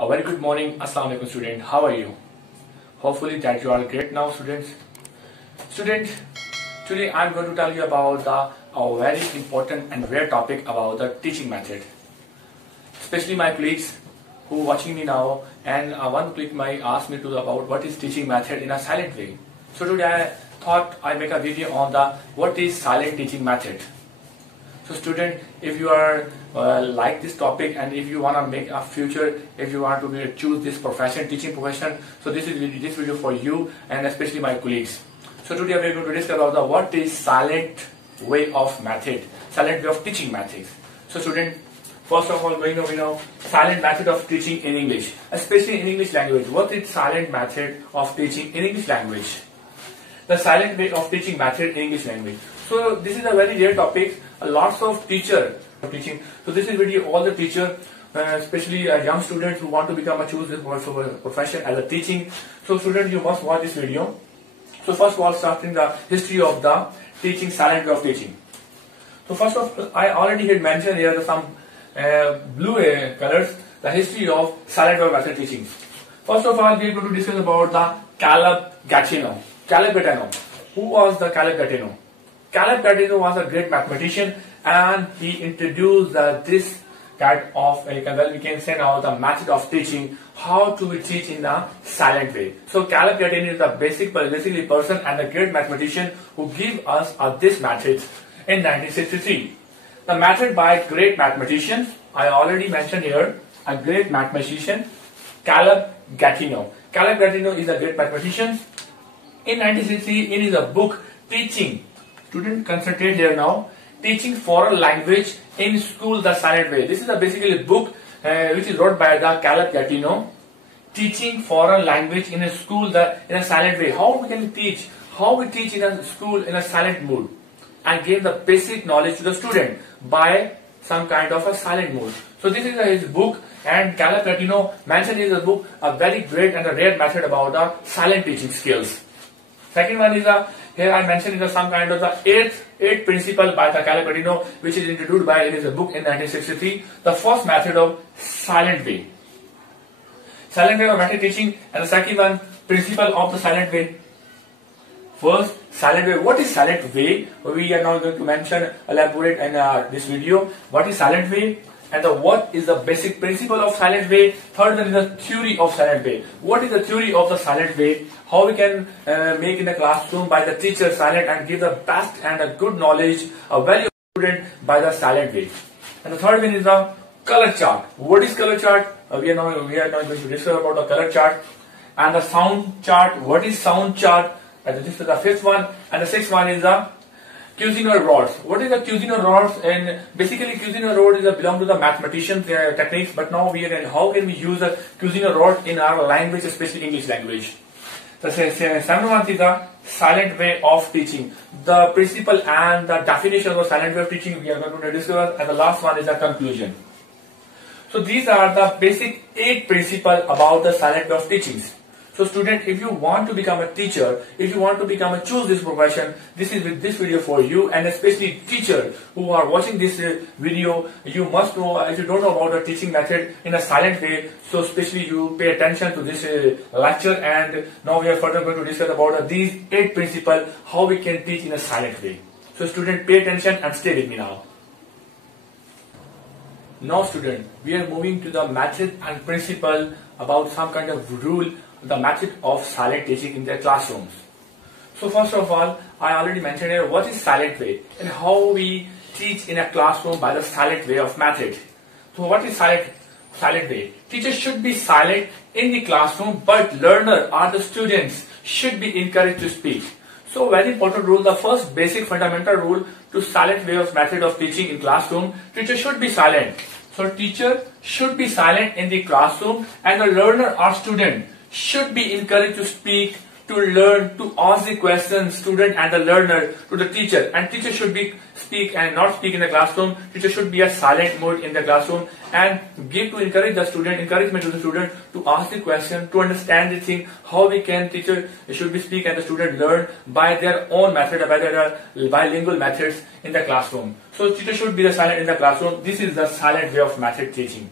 A very good morning. Assalamu alaikum student. How are you? Hopefully that you are great now students. Student, today I am going to tell you about a very important and rare topic about the teaching method. Especially my colleagues who are watching me now, and one colleague might ask me about what is teaching method in a silent way. So today I thought I make a video on the what is silent teaching method. So student, if you are like this topic and if you want to make a future, if you want to choose this profession, teaching profession, so this is this video for you and especially my colleagues. So today we are going to discuss about the what is silent way of method, silent way of teaching methods. So student, first of all, we know silent method of teaching in English, especially in English language. What is silent method of teaching in English language? The silent way of teaching method in English language. So this is a very rare topic. Lots of teacher teaching. So this is video all the teacher, especially young students who want to become a choose this profession as a teaching. So students, you must watch this video. So first of all, starting the history of the teaching, silent way of teaching. So first of all, I already had mentioned here some blue colors, the history of silent way of method teaching. First of all, we are going to discuss about the Caleb Gatineau. Caleb Gatineau. Who was the Caleb Gatineau? Caleb Gatineau was a great mathematician, and he introduced this kind of, we can say now, the method of teaching, how to teach in a silent way. So Caleb Gatineau is the basically person and a great mathematician who gave us this method in 1963. The method by great mathematicians, I already mentioned here, a great mathematician, Caleb Gatineau. Caleb Gatineau is a great mathematician. In 1960, in his book Teaching, student concentrate here now, Teaching Foreign Language in School the Silent Way. This is basically a book which is wrote by the Caleb Gatineau. Teaching foreign language in a school in a silent way. How we can teach? How we teach in a school in a silent mood, and give the basic knowledge to the student by some kind of a silent mode. So this is his book, and Caleb Gatineau mentioned in his book a very great and a rare method about the silent teaching skills. Second one is here I mentioned is some kind of the eighth principle by the Caleb Gatineau, which is introduced by in his book in 1963. The first method of silent way. Silent way of method teaching, and the second one, principle of the silent way. First, silent way. What is silent way? We are now going to elaborate in this video. What is silent way? And what is the basic principle of silent way? Third one is the theory of silent way. What is the theory of the silent way? How we can make in the classroom by the teacher silent and give the best and a good knowledge, a value student by the silent way. And the third one is the color chart. What is color chart? We are now going to discuss about the color chart. And the sound chart. What is sound chart? And this is the fifth one. And the sixth one is the Cuisinart rods. What is the Cuisinart rods? And basically Cuisinart rod is belong to the mathematician techniques, but now we are in how can we use the Cuisinart rod in our language, especially English language. The seventh one is the silent way of teaching. The principle and the definition of the silent way of teaching we are going to discuss, and the last one is the conclusion. So these are the basic 8 principles about the silent way of teaching. So student, if you want to become a teacher, if you want to become a choose this profession, this is with this video for you, and especially teachers who are watching this video, you must know, if you don't know about the teaching method in a silent way, so especially you pay attention to this lecture, and now we are further going to discuss about these 8 principles, how we can teach in a silent way. So student, pay attention and stay with me now. Now student, we are moving to the method and principle about some kind of rule, the method of silent teaching in their classrooms. So first of all, I already mentioned here what is silent way and how we teach in a classroom by the silent way of method. So what is silent way? Teachers should be silent in the classroom, but learner or the students should be encouraged to speak. So very important rule, the first basic fundamental rule to silent way of method of teaching in classroom, teacher should be silent. So teacher should be silent in the classroom, and the learner or student should be encouraged to speak, to learn, to ask the questions, student and the learner to the teacher. And teacher should be speak and not speak in the classroom. Teacher should be a silent mode in the classroom and give to encourage the student, encouragement to the student to ask the question, to understand the thing, how we can teacher should be speak and the student learn by their own method, by their bilingual methods in the classroom. So teacher should be the silent in the classroom. This is the silent way of method teaching.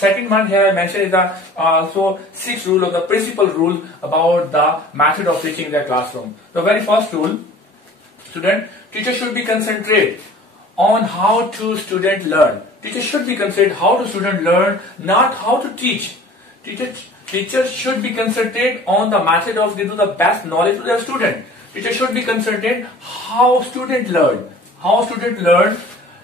Second one here I mentioned is the also 6th rule or the principal rule about the method of teaching in the classroom. The very first rule, teacher should be concentrate on how to student learn. Teacher should be concentrate how to student learn, not how to teach. Teacher should be concentrate on the method of giving the best knowledge to their student. Teacher should be concentrate how student learn. How student learn,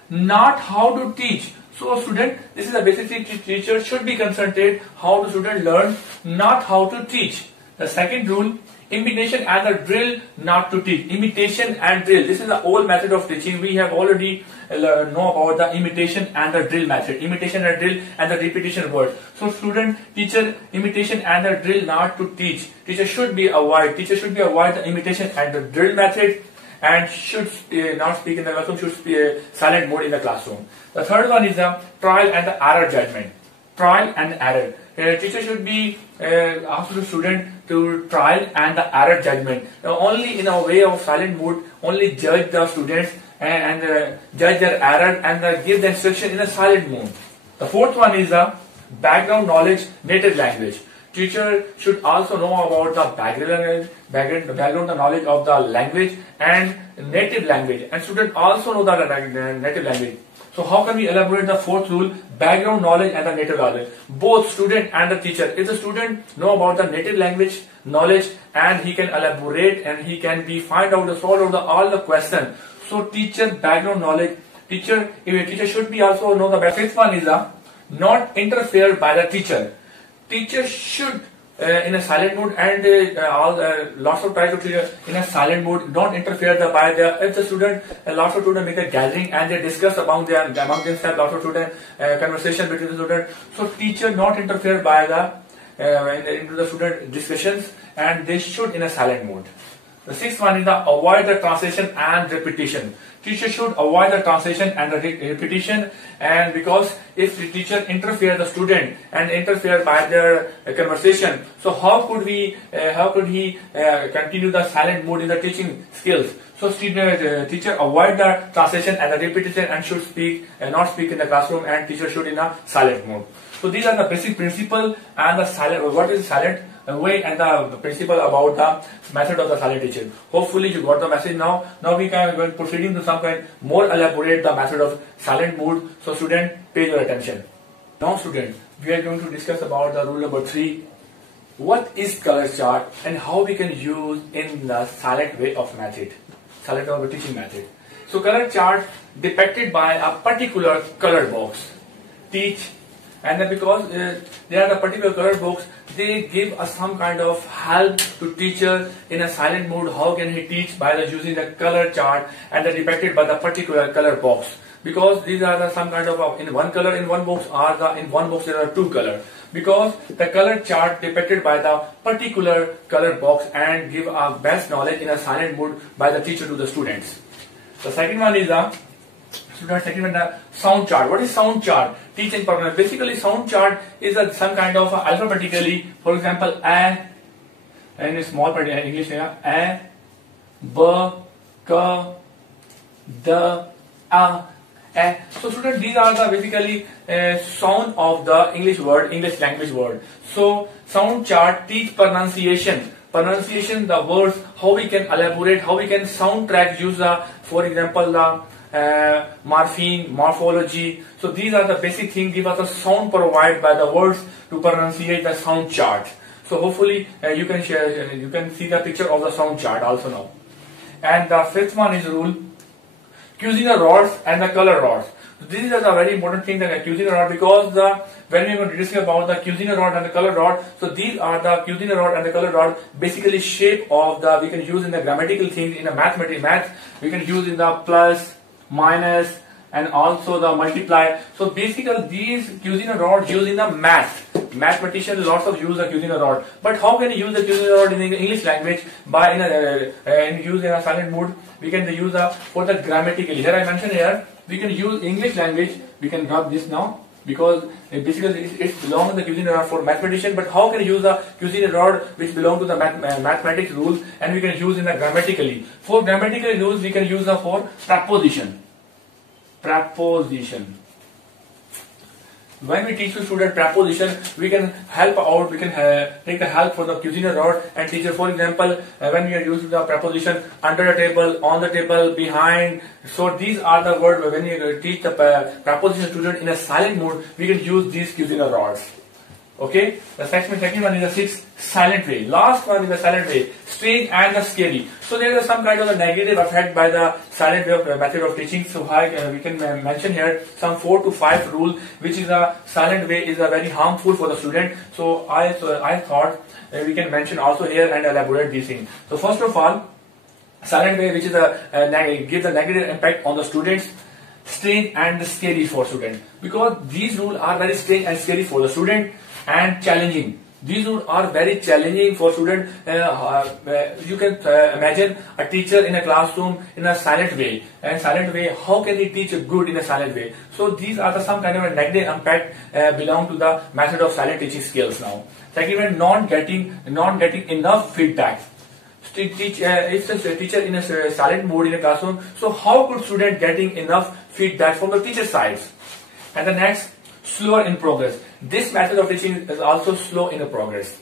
not how to teach. So student, this is a basic thing. Teacher should be concentrate how the student learn, not how to teach. The second rule, imitation and the drill, not to teach. Imitation and drill. This is the old method of teaching. We have already know about the imitation and the drill method. Imitation and drill and the repetition word. So student, teacher, imitation and the drill, not to teach. Teacher should be avoid the imitation and the drill method, and should not speak in the classroom, should speak silent mode in the classroom. The third one is the trial and the error judgment. Trial and error. Teacher should be asked the student to trial and the error judgment. Only in a way of silent mode, only judge the students and judge their error and give the instruction in a silent mode. The fourth one is the background knowledge, native language. Teacher should also know about the background knowledge of the language and native language, and student also know the native language. So how can we elaborate the fourth rule, background knowledge and the native knowledge? Both student and the teacher. If the student know about the native language knowledge, and he can elaborate and he can find out solve out all the question. So teacher background knowledge, teacher should be also know the best. Fifth one is not interfere by the teacher. Teacher should in a silent mode, and lots of times in a silent mode, don't interfere if the student lots of students make a gathering and they discuss among themselves, lots of student conversation between the student. So teacher not interfere by into the student discussions, and they should in a silent mode. The sixth one is avoid the translation and repetition. Teacher should avoid the translation and the repetition, and because if the teacher interfere the student and interfere by their conversation, so how could he continue the silent mode in the teaching skills? So teacher avoid the translation and the repetition and should not speak in the classroom, and teacher should in a silent mode. So these are the basic principle and the silent. What is silent way and the principle about the method of the silent teaching. Hopefully you got the message now. Now we can go proceeding to some kind more elaborate the method of silent mode. So student, pay your attention. Now student, we are going to discuss about the rule number 3. What is color chart and how we can use in the silent way of method, silent of teaching method. So color chart depicted by a particular color box. Teach. And then because they are the particular color box, they give us some kind of help to teacher in a silent mode. How can he teach by using the color chart and depicted by the particular color box? Because these are some kind of in one color in one box, in one box there are two color. Because the color chart depicted by the particular color box and give our best knowledge in a silent mode by the teacher to the students. The second one is the sound chart. What is sound chart? Teaching program. Basically, sound chart is some kind of alphabetically. For example, a, and small part in English, a, b, k, d, a. So, students, these are the basically sound of the English language word. So, sound chart teach pronunciation. Pronunciation, the words, how we can elaborate, how we can sound track, use for example, the morpheme, morphology. So these are the basic things, give us a sound provided by the words to pronunciate the sound chart. So hopefully you can see the picture of the sound chart also now. And the fifth one is rule, Cuisinart rods and the color rods. This is a very important thing, the Cuisinart rod, because when we are going to discuss about the Cuisinart rod and the color rod, so these are the Cuisinart rod and the color rod, basically shape of we can use in the grammatical things in the math, we can use in the plus, minus, and also the multiply. So basically these Cuisinart rods used in the mathematicians lots of use the Cuisinart rod. But how can you use the Cuisinart rod in the English language? By use in a silent mode, we can use for the grammatically. Here I mentioned here we can use English language. We can drop this now because basically it belongs to the Cuisinart rod for mathematician. But how can you use the Cuisinart rod which belong to the mathematics rules, and we can use in the grammatically. For grammatical rules we can use for preposition. when we teach to student preposition, we can help out, we can take the help for the cuisiner rod and teacher. For example, when we are using the preposition under the table, on the table, behind. So these are the words when you teach the preposition student in a silent mode, we can use these cuisiner rods. Okay, the second one is the sixth, silent way. Last one is the silent way, strange and the scary. So there is some kind of a negative effect by the silent way of method of teaching. So we can mention here some 4 to 5 rule, which is a silent way is a very harmful for the student. So I thought we can mention also here and elaborate these things. So first of all, silent way, which is gives a negative impact on the students. Strange and scary for student, because these rules are very strange and scary for the student, and challenging. These rules are very challenging for student. You can imagine a teacher in a classroom in a silent way. And silent way, how can he teach good in a silent way? So these are some kind of a negative impact belong to the method of silent teaching skills now. Second one, not getting enough feedback. If the teacher in a silent mode in a classroom, so how could student getting enough feedback from the teacher side? And the next, slower in progress. This method of teaching is also slow in the progress.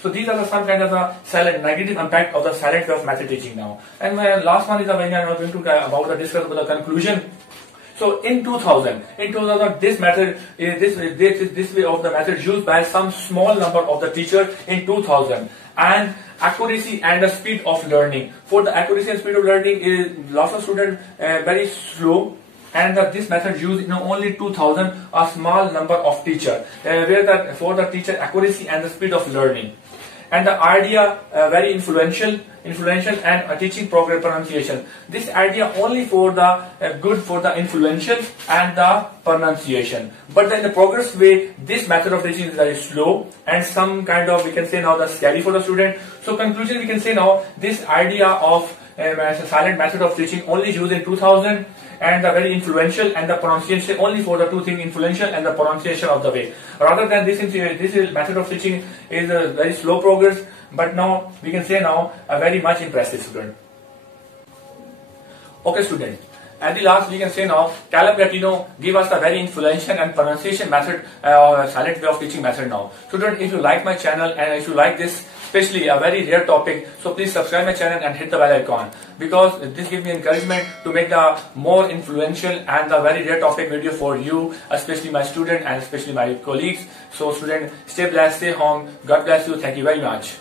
So these are some kind of a silent negative impact of the silent way of method teaching now. And my last one is when I am going to discuss about the conclusion. So in 2000, this method, this way of the method used by some small number of the teachers in 2000, and accuracy and the speed of learning. For the accuracy and speed of learning, is lots of students very slow, and this method used in only 2000, a small number of teachers, for the teacher accuracy and the speed of learning. And the idea very influential and a teaching progress pronunciation. This idea only for the good for the influential and the pronunciation. But then the progress way, this method of teaching is very slow and some kind of, we can say now, the scary for the student. So conclusion, we can say now, this idea of silent method of teaching only used in 2000, and the very influential and the pronunciation only for the two things, influential and the pronunciation of the way. Rather than this method of teaching is a very slow progress, but now we can say now a very much impressive student. Okay student, at the last we can say now Caleb Gattino give us a very influential and pronunciation method, silent way of teaching method now. Student, if you like my channel and if you like this, especially a very rare topic, so please subscribe my channel and hit the bell icon, because this gives me encouragement to make the more influential and the very rare topic video for you, especially my student and especially my colleagues. So student, stay blessed, stay home, God bless you, thank you very much.